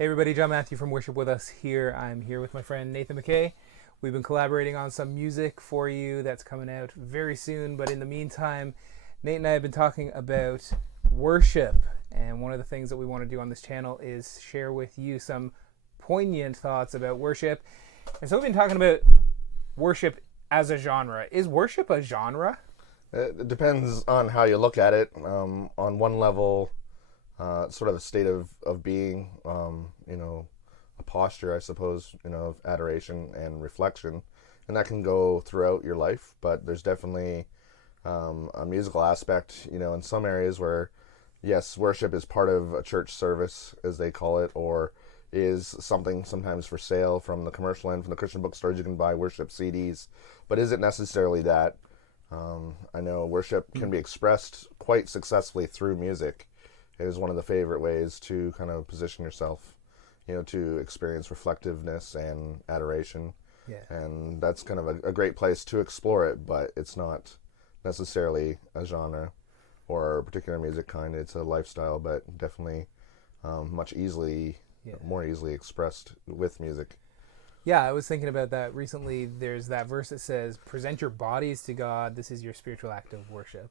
Hey everybody, John Matthew from Worship With Us here. I'm here with my friend Nathan McKay. We've been collaborating on some music for you that's coming out very soon, but in the meantime, Nate and I have been talking about worship, and one of the things that we want to do on this channel is share with you some poignant thoughts about worship. And so we've been talking about worship as a genre. Is worship a genre? It depends on how you look at it. On one level, sort of a state of being, a posture, I suppose, of adoration and reflection. And that can go throughout your life, but there's definitely a musical aspect, in some areas where, yes, worship is part of a church service, as they call it, or is something sometimes for sale from the commercial end, from the Christian bookstores. You can buy worship CDs, but is it necessarily that? I know worship can be expressed quite successfully through music. It is one of the favorite ways to kind of position yourself, to experience reflectiveness and adoration. Yeah. And that's kind of a great place to explore it, but it's not necessarily a genre or a particular music kind. It's a lifestyle, but definitely more easily expressed with music. Yeah, I was thinking about that recently. There's that verse that says, present your bodies to God. This is your spiritual act of worship.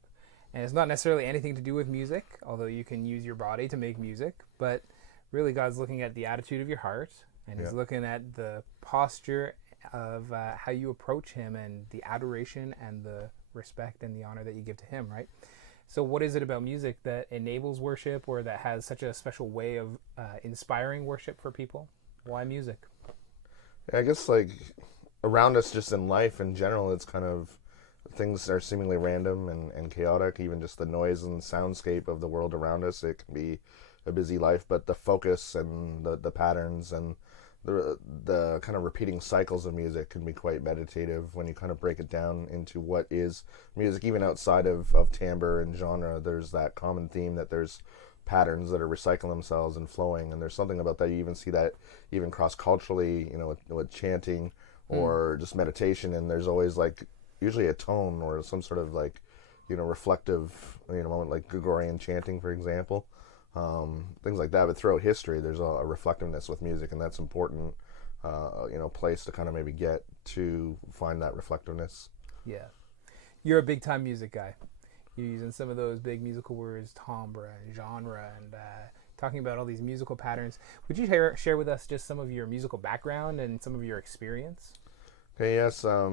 And it's not necessarily anything to do with music, although you can use your body to make music. But really, God's looking at the attitude of your heart, and He's looking at the posture of how you approach Him, and the adoration and the respect and the honor that you give to Him, right? So what is it about music that enables worship, or that has such a special way of inspiring worship for people? Why music? I guess, around us, just in life in general, it's kind of things are seemingly random and chaotic. Even just the noise and soundscape of the world around us, it can be a busy life, but the focus and the patterns and the kind of repeating cycles of music can be quite meditative when you kind of break it down into what is music. Even outside of timbre and genre, there's that common theme that there's patterns that are recycling themselves and flowing, and there's something about that. You even see that even cross-culturally, with chanting or just meditation, and there's always usually a tone or some sort of reflective moment, like Gregorian chanting, for example, things like that. But throughout history, there's a reflectiveness with music, and that's important place to kind of maybe get to find that reflectiveness. Yeah. You're a big time music guy. You're using some of those big musical words, timbre and genre, and talking about all these musical patterns. Would you share with us just some of your musical background and some of your experience? Okay, yes. I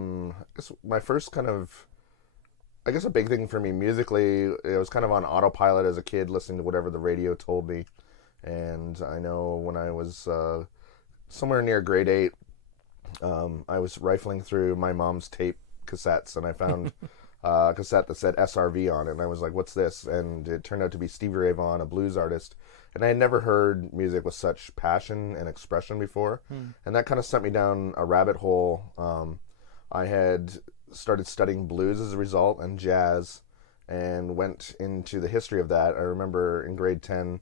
guess my first a big thing for me musically, it was kind of on autopilot as a kid, listening to whatever the radio told me. And I know when I was somewhere near grade 8, I was rifling through my mom's tape cassettes, and I found a cassette that said SRV on it, and I was like, what's this? And it turned out to be Stevie Ray Vaughan, a blues artist. And I had never heard music with such passion and expression before. And that kind of sent me down a rabbit hole. I had started studying blues as a result, and jazz, and went into the history of that. I remember in grade 10,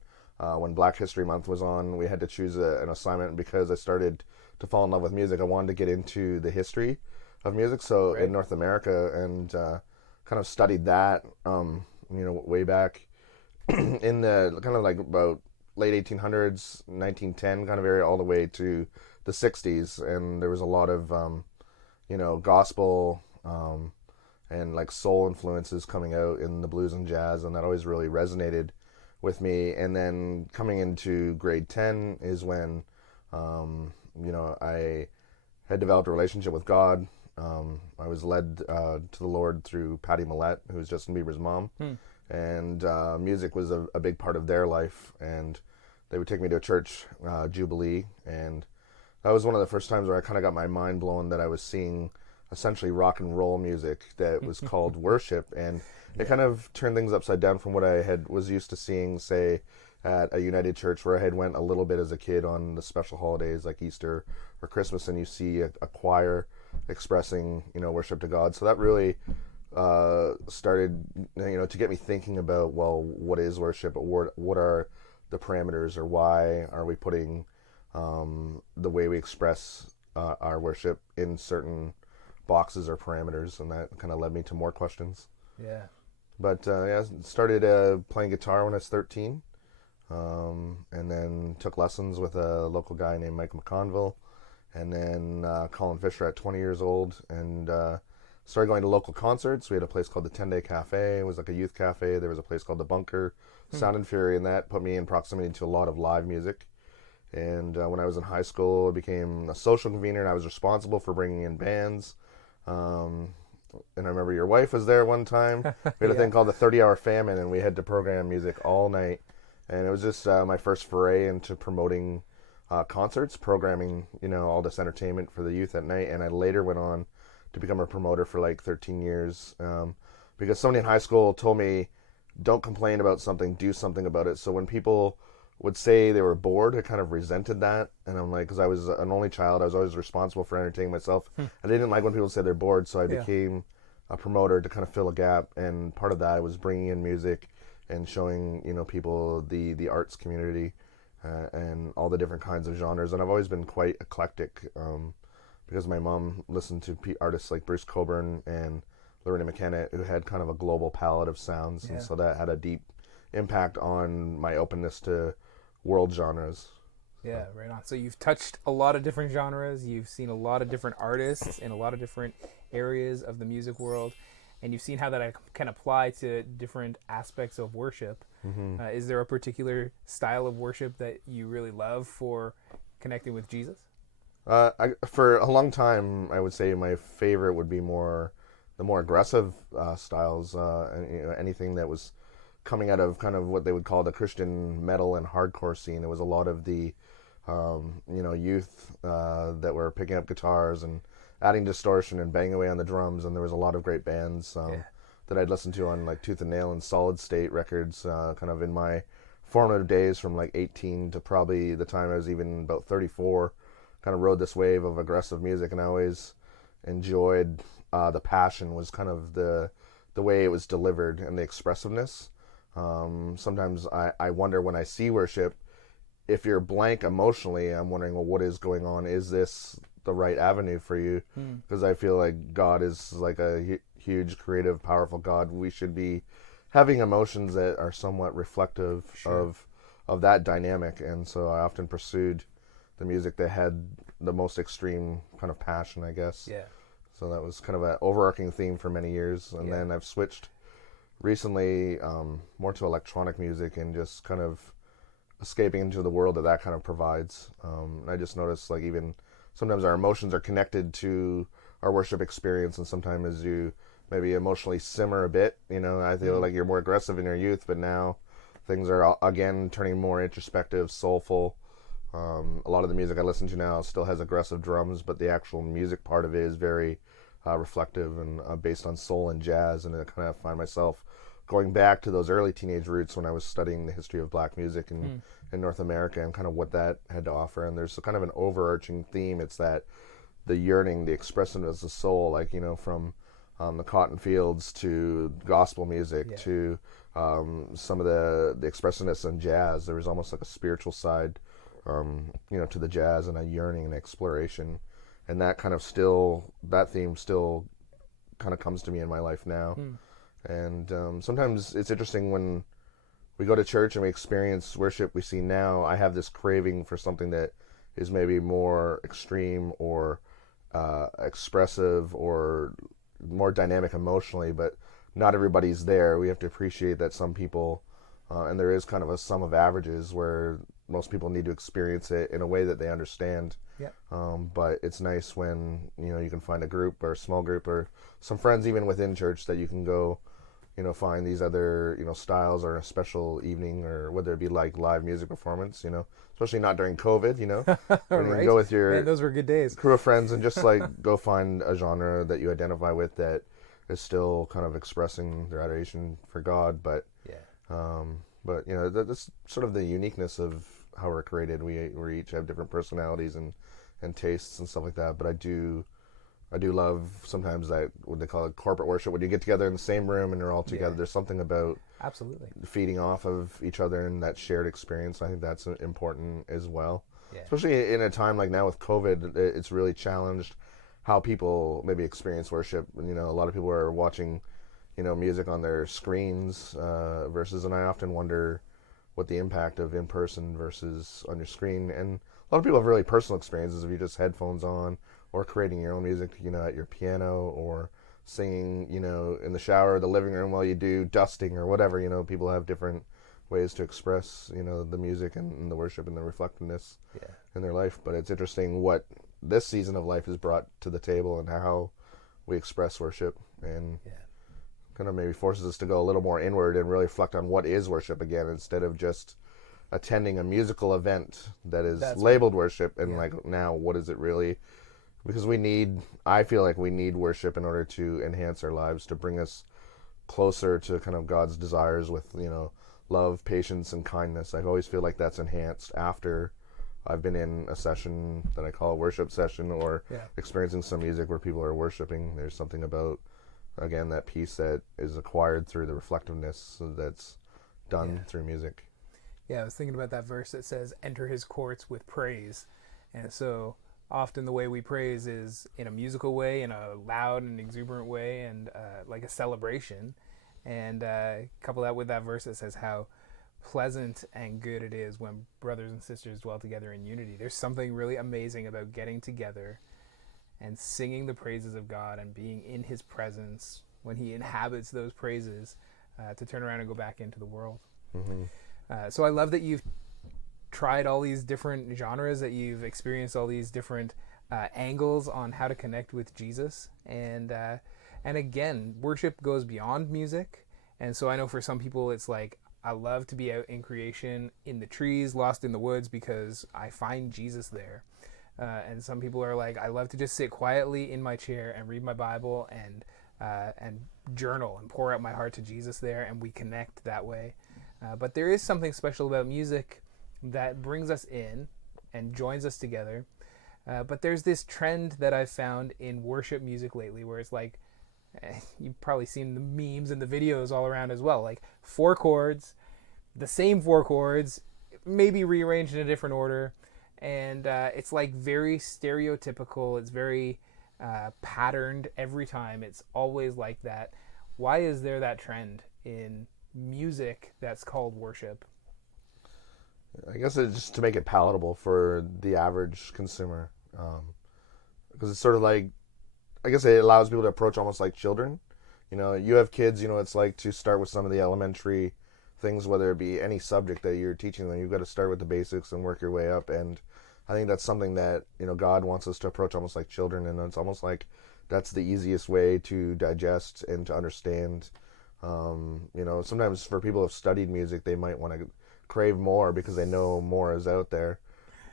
when Black History Month was on, we had to choose an assignment. Because I started to fall in love with music, I wanted to get into the history of music, so in North America, and kind of studied that, way back in the kind of about late 1800s, 1910 kind of area, all the way to the 60s. And there was a lot of, gospel and soul influences coming out in the blues and jazz, and that always really resonated with me. And then coming into grade 10 is when, I had developed a relationship with God. I was led to the Lord through Patty Millette, who was Justin Bieber's mom. And music was a big part of their life, and they would take me to a church jubilee, and that was one of the first times where I kind of got my mind blown that I was seeing essentially rock and roll music that was called worship, and it kind of turned things upside down from what I was used to seeing, say, at a United Church, where I had went a little bit as a kid on the special holidays like Easter or Christmas, and you see a choir expressing worship to God. So that really started to get me thinking about, well, what is worship? What are the parameters, or why are we putting the way we express our worship in certain boxes or parameters? And that kind of led me to more questions. Yeah. But I started playing guitar when I was 13. and then took lessons with a local guy named Mike McConville, and then Colin Fisher at 20 years old, and started going to local concerts. We had a place called the 10-Day Cafe. It was like a youth cafe. There was a place called the Bunker, Sound and Fury, and that put me in proximity to a lot of live music. And when I was in high school, I became a social convener, and I was responsible for bringing in bands. And I remember your wife was there one time. We had a thing called the 30-Hour Famine, and we had to program music all night. And it was just my first foray into promoting concerts, programming, all this entertainment for the youth at night. And I later went on to become a promoter for like 13 years because somebody in high school told me, don't complain about something, do something about it. So when people would say they were bored, I kind of resented that. And I'm like, because I was an only child, I was always responsible for entertaining myself. And I didn't like when people said they're bored, so I became a promoter to kind of fill a gap. And part of that was bringing in music and showing, people the arts community and all the different kinds of genres. And I've always been quite eclectic because my mom listened to artists like Bruce Cockburn and Lorena McKenna, who had kind of a global palette of sounds. And so that had a deep impact on my openness to world genres. Yeah, right on. So you've touched a lot of different genres. You've seen a lot of different artists in a lot of different areas of the music world, and you've seen how that can apply to different aspects of worship. Is there a particular style of worship that you really love for connecting with Jesus? For a long time, I would say my favorite would be the more aggressive styles, and anything that was coming out of kind of what they would call the Christian metal and hardcore scene. It was a lot of the youth that were picking up guitars and adding distortion and banging away on the drums, and there was a lot of great bands that I'd listened to on like Tooth and Nail and Solid State Records kind of in my formative days from like 18 to probably the time I was even about 34. Kind of rode this wave of aggressive music, and I always enjoyed the passion was kind of the way it was delivered and the expressiveness. Sometimes I wonder when I see worship, if you're blank emotionally, I'm wondering, well, what is going on? Is this the right avenue for you? Because I feel like God is like a huge, creative, powerful God. We should be having emotions that are somewhat reflective of that dynamic. And so I often pursued the music that had the most extreme kind of passion, I guess. Yeah. So that was kind of an overarching theme for many years. And then I've switched recently more to electronic music and just kind of escaping into the world that kind of provides. And I just noticed like even sometimes our emotions are connected to our worship experience, and sometimes as you maybe emotionally simmer a bit, I feel like you're more aggressive in your youth, but now things are again turning more introspective, soulful. A lot of the music I listen to now still has aggressive drums, but the actual music part of it is very reflective and based on soul and jazz. And I kind of find myself going back to those early teenage roots when I was studying the history of black music in North America and kind of what that had to offer. And there's kind of an overarching theme. It's that the yearning, the expressiveness of soul, like, from the cotton fields to gospel music to some of the expressiveness in jazz. There was almost like a spiritual side to the jazz and a yearning and exploration, and that theme still kind of comes to me in my life now. And sometimes it's interesting when we go to church and we experience worship we see now. I have this craving for something that is maybe more extreme or expressive or more dynamic emotionally, but not everybody's there. We have to appreciate that some people, and there is kind of a sum of averages where most people need to experience it in a way that they understand. But it's nice when you can find a group or a small group or some friends even within church that you can go find these other styles or a special evening, or whether it be like live music performance, especially not during COVID, when you can go with your Man, those were good days. crew of friends and just like go find a genre that you identify with that is still kind of expressing their adoration for God, but that's sort of the uniqueness of how we're created. We each have different personalities and tastes and stuff like that. But I do love sometimes that what they call it corporate worship, when you get together in the same room and you're all together. There's something about absolutely feeding off of each other and that shared experience. I think that's important as well. Especially in a time like now with COVID, it's really challenged how people maybe experience worship. And, a lot of people are watching music on their screens versus, and I often wonder what the impact of in person versus on your screen. And a lot of people have really personal experiences if you just headphones on or creating your own music, at your piano or singing, in the shower, the living room while you do dusting or whatever. People have different ways to express, the music and the worship and the reflectiveness in their life. But it's interesting what this season of life has brought to the table and how we express worship, and kind of maybe forces us to go a little more inward and really reflect on what is worship again, instead of just attending a musical event that is labeled worship and like, now what is it really? Because I feel like we need worship in order to enhance our lives, to bring us closer to kind of God's desires with, love, patience, and kindness. I always feel like that's enhanced after I've been in a session that I call a worship session, or experiencing some music where people are worshiping. There's something about, again, that peace that is acquired through the reflectiveness that's done through music. Yeah, I was thinking about that verse that says, enter his courts with praise. And so often the way we praise is in a musical way, in a loud and exuberant way, and like a celebration. And couple that with that verse that says how pleasant and good it is when brothers and sisters dwell together in unity. There's something really amazing about getting together and singing the praises of God and being in his presence when he inhabits those praises, to turn around and go back into the world. So I love that you've tried all these different genres, that you've experienced all these different angles on how to connect with Jesus. And again, worship goes beyond music. And so I know for some people it's like, I love to be out in creation, in the trees, lost in the woods, because I find Jesus there. And some people are like, I love to just sit quietly in my chair and read my Bible and journal and pour out my heart to Jesus there, and we connect that way. But there is something special about music that brings us in and joins us together. But there's this trend that I've found in worship music lately where it's like, you've probably seen the memes and the videos all around as well, like 4 chords, the same 4 chords, maybe rearranged in a different order. And it's like very stereotypical. It's very patterned every time. It's always like that. Why is there that trend in music that's called worship? I guess it's just to make it palatable for the average consumer. Because it's sort of like, I guess it allows people to approach almost like children. You have kids, it's like to start with some of the elementary things, whether it be any subject that you're teaching them. You've got to start with the basics and work your way up. And I think that's something that, God wants us to approach almost like children. And it's almost like that's the easiest way to digest and to understand. Sometimes for people who have studied music, they might want to crave more because they know more is out there.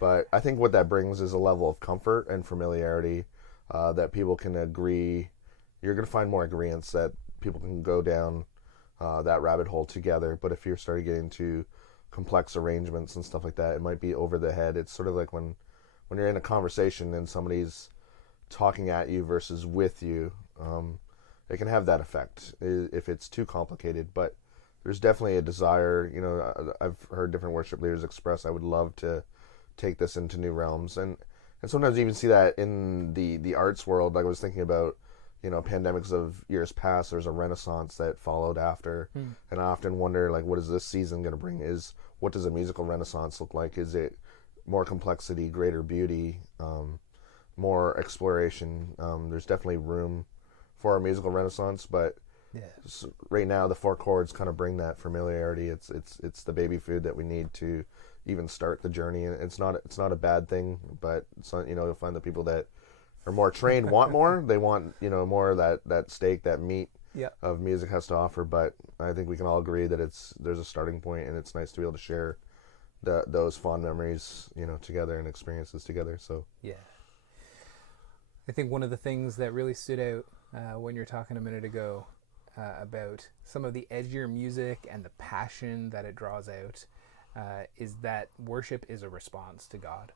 But I think what that brings is a level of comfort and familiarity that people can agree. You're going to find more agreeance, that people can go down that rabbit hole together. But if you're starting getting to complex arrangements and stuff like that, it might be over the head. It's sort of like when you're in a conversation and somebody's talking at you versus with you. It can have that effect if it's too complicated. But there's definitely a desire. I've heard different worship leaders express, I would love to take this into new realms. And sometimes you even see that in the arts world. Like I was thinking about, pandemics of years past, there's a renaissance that followed after. And I often wonder, like, what is this season going to bring? What does a musical renaissance look like? Is it more complexity, greater beauty, more exploration? There's definitely room for a musical renaissance, but right now the 4 chords kind of bring that familiarity. It's the baby food that we need to even start the journey. And it's not a bad thing, but you'll find the people that are more trained want more. They want more of that steak, that meat of music has to offer. But I think we can all agree that there's a starting point, and it's nice to be able to share those fond memories together and experiences together. So I think one of the things that really stood out when you're talking a minute ago about some of the edgier music and the passion that it draws out is that worship is a response to God.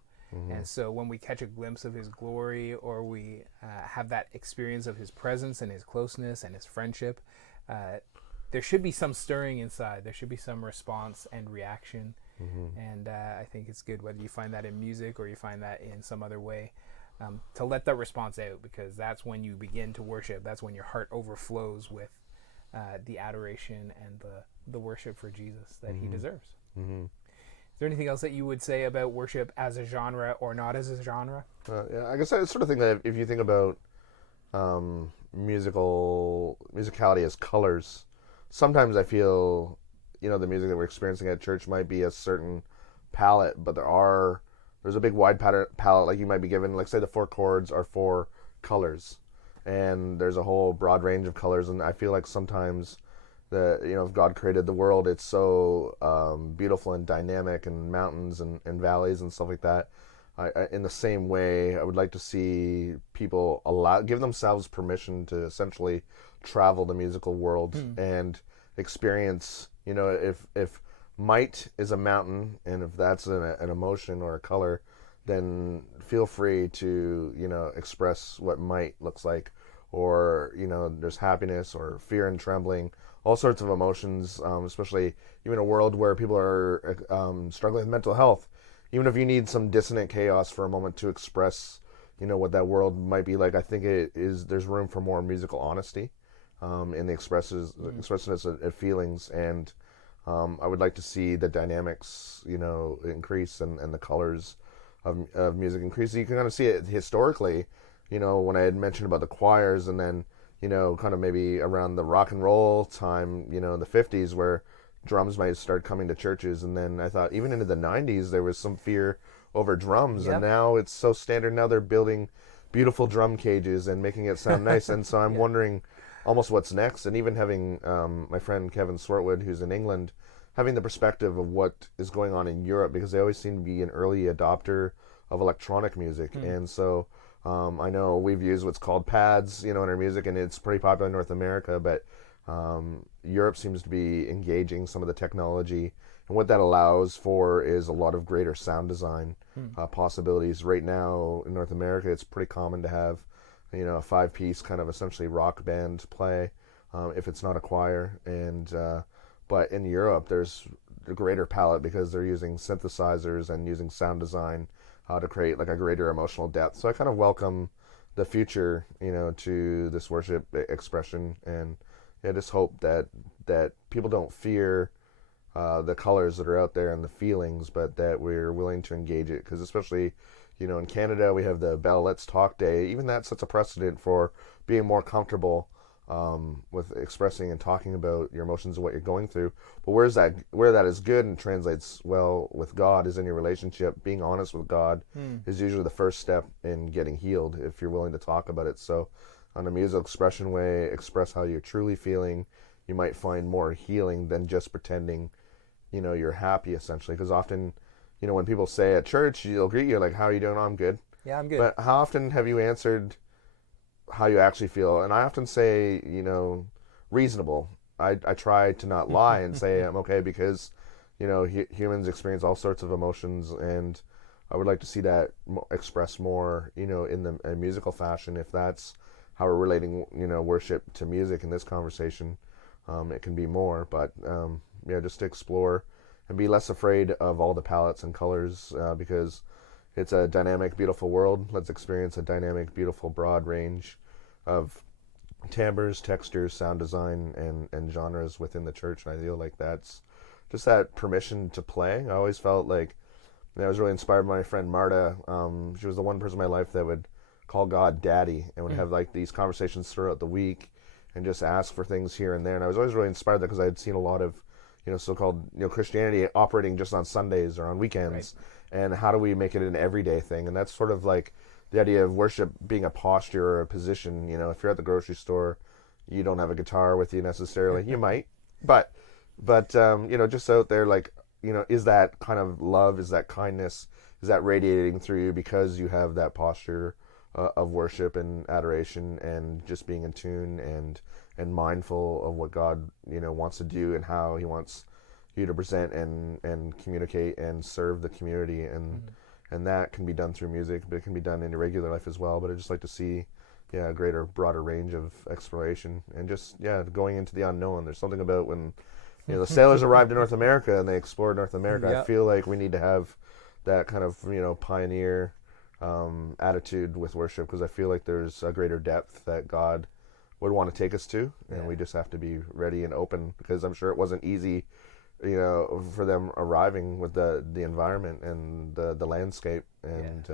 And so when we catch a glimpse of his glory, or we have that experience of his presence and his closeness and his friendship, there should be some stirring inside. There should be some response and reaction. And I think it's good, whether you find that in music or you find that in some other way, to let that response out, because that's when you begin to worship. That's when your heart overflows with the adoration and the worship for Jesus that he deserves. Mm-hmm. Is there anything else that you would say about worship as a genre or not as a genre? Yeah, I guess I sort of think that if you think about musicality as colors, sometimes I feel, the music that we're experiencing at church might be a certain palette, but there's a big wide palette. Like you might be given, like say the four chords are four colors, and there's a whole broad range of colors. And I feel like sometimes if God created the world, it's so beautiful and dynamic, and mountains and valleys and stuff like that. In the same way, I would like to see people give themselves permission to essentially travel the musical world and experience. If might is a mountain, and if that's an emotion or a color, then feel free to express what might looks like, or there's happiness or fear and trembling, all sorts of emotions, especially even a world where people are struggling with mental health. Even if you need some dissonant chaos for a moment to express, what that world might be like, I think there's room for more musical honesty in the expressiveness of feelings, and I would like to see the dynamics, increase, and the colors of music increase. You can kind of see it historically, when I had mentioned about the choirs, and then, kind of maybe around the rock and roll time, in the 50s, where drums might start coming to churches. And then I thought even into the 90s there was some fear over drums. Yep. And now it's so standard. Now they're building beautiful drum cages and making it sound nice. And so I'm wondering almost what's next. And even having my friend Kevin Swartwood, who's in England, having the perspective of what is going on in Europe, because they always seem to be an early adopter of electronic music. And so I know we've used what's called pads, in our music, and it's pretty popular in North America, but Europe seems to be engaging some of the technology, and what that allows for is a lot of greater sound design possibilities. Right now in North America, it's pretty common to have, a 5-piece kind of essentially rock band play, if it's not a choir, and but in Europe there's a greater palette because they're using synthesizers and using sound design to create like a greater emotional depth. So I kind of welcome the future, to this worship expression, and I just hope that people don't fear the colors that are out there and the feelings, but that we're willing to engage it. Because especially, in Canada, we have the Bell Let's Talk Day. Even that sets a precedent for being more comfortable with expressing and talking about your emotions and what you're going through. But where that is good and translates well with God is in your relationship. Being honest with God is usually the first step in getting healed, if you're willing to talk about it. So on a musical expression way, express how you're truly feeling. You might find more healing than just pretending, you're happy, essentially. Because often, when people say at church, they'll greet you like, how are you doing? Oh, I'm good. Yeah, I'm good. But how often have you answered how you actually feel? And I often say, reasonable. I try to not lie and say I'm okay, because, humans experience all sorts of emotions, and I would like to see that expressed more, in a musical fashion. If that's how we're relating, worship to music in this conversation, it can be more. But just to explore and be less afraid of all the palettes and colors, because it's a dynamic, beautiful world. Let's experience a dynamic, beautiful, broad range of timbres, textures, sound design, and genres within the church. And I feel like that's just that permission to play. I always felt like, I was really inspired by my friend Marta. She was the one person in my life that would call God Daddy, and would have like these conversations throughout the week and just ask for things here and there. And I was always really inspired because I had seen a lot of, so-called, Christianity operating just on Sundays or on weekends. Right. And how do we make it an everyday thing? And that's sort of like the idea of worship being a posture or a position. If you're at the grocery store, you don't have a guitar with you necessarily. You might, but just out there, like, is that kind of love, is that kindness, is that radiating through you because you have that posture of worship and adoration, and just being in tune and mindful of what God wants to do, and how He wants you to present and communicate and serve the community, and that can be done through music, but it can be done in your regular life as well. But I just like to see a greater, broader range of exploration, and just going into the unknown. There's something about when the sailors arrived in North America and they explored North America. Yep. I feel like we need to have that kind of pioneer attitude with worship, because I feel like there's a greater depth that God would want to take us to, and we just have to be ready and open, because I'm sure it wasn't easy for them arriving with the environment and the landscape, and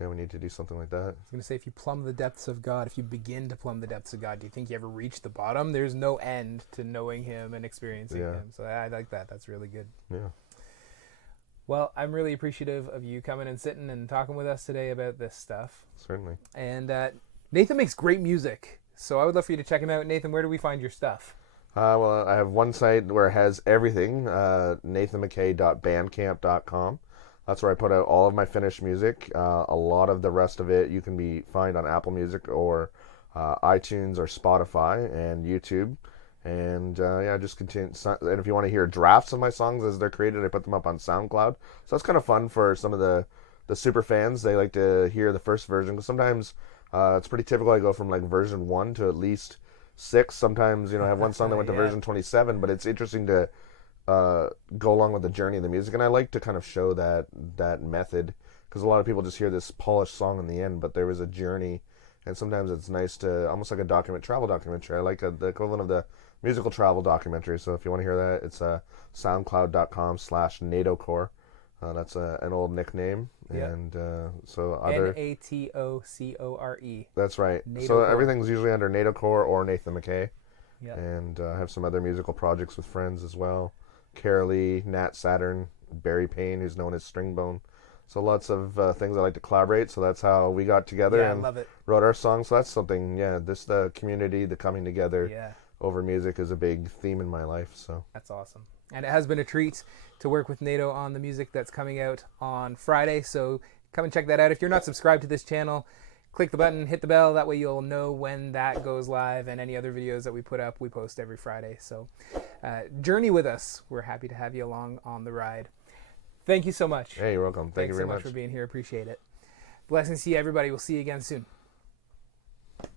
we need to do something like that. I was going to say, if you plumb the depths of God, if you begin to plumb the depths of God, do you think you ever reach the bottom? There's no end to knowing Him and experiencing Him. So I like that. That's really good. Yeah. Well, I'm really appreciative of you coming and sitting and talking with us today about this stuff. Certainly. And Nathan makes great music, so I would love for you to check him out. Nathan, where do we find your stuff? Well, I have one site where it has everything, nathanmckay.bandcamp.com. That's where I put out all of my finished music. A lot of the rest of it you can find on Apple Music or iTunes or Spotify and YouTube. And just continue. And if you want to hear drafts of my songs as they're created, I put them up on SoundCloud. So that's kind of fun for some of the super fans. They like to hear the first version, because sometimes it's pretty typical. I go from like version 1 to at least 6. Sometimes I have one song that went to version 27, but it's interesting to go along with the journey of the music. And I like to kind of show that method, because a lot of people just hear this polished song in the end, but there was a journey. And sometimes it's nice to, almost like a travel documentary. I like the equivalent of the musical travel documentary. So if you want to hear that, it's soundcloud.com/NatoCore. That's an old nickname. Yep. And so other NATOCORE. That's right. NATO so Core. Everything's usually under NatoCore or Nathan McKay. Yep. And I have some other musical projects with friends as well. Carolee, Nat Saturn, Barry Payne, who's known as Stringbone. So lots of things I like to collaborate. So that's how we got together and wrote our song. So that's something, the community, the coming together over music is a big theme in my life. So that's awesome. And it has been a treat to work with Nato on the music that's coming out on Friday. So come and check that out. If you're not subscribed to this channel, click the button, hit the bell. That way you'll know when that goes live, and any other videos that we put up, we post every Friday. So journey with us. We're happy to have you along on the ride. Thank you so much. Hey, you're welcome. Thank you very much. Thanks so much for being here. Appreciate it. Blessings to you, everybody. We'll see you again soon.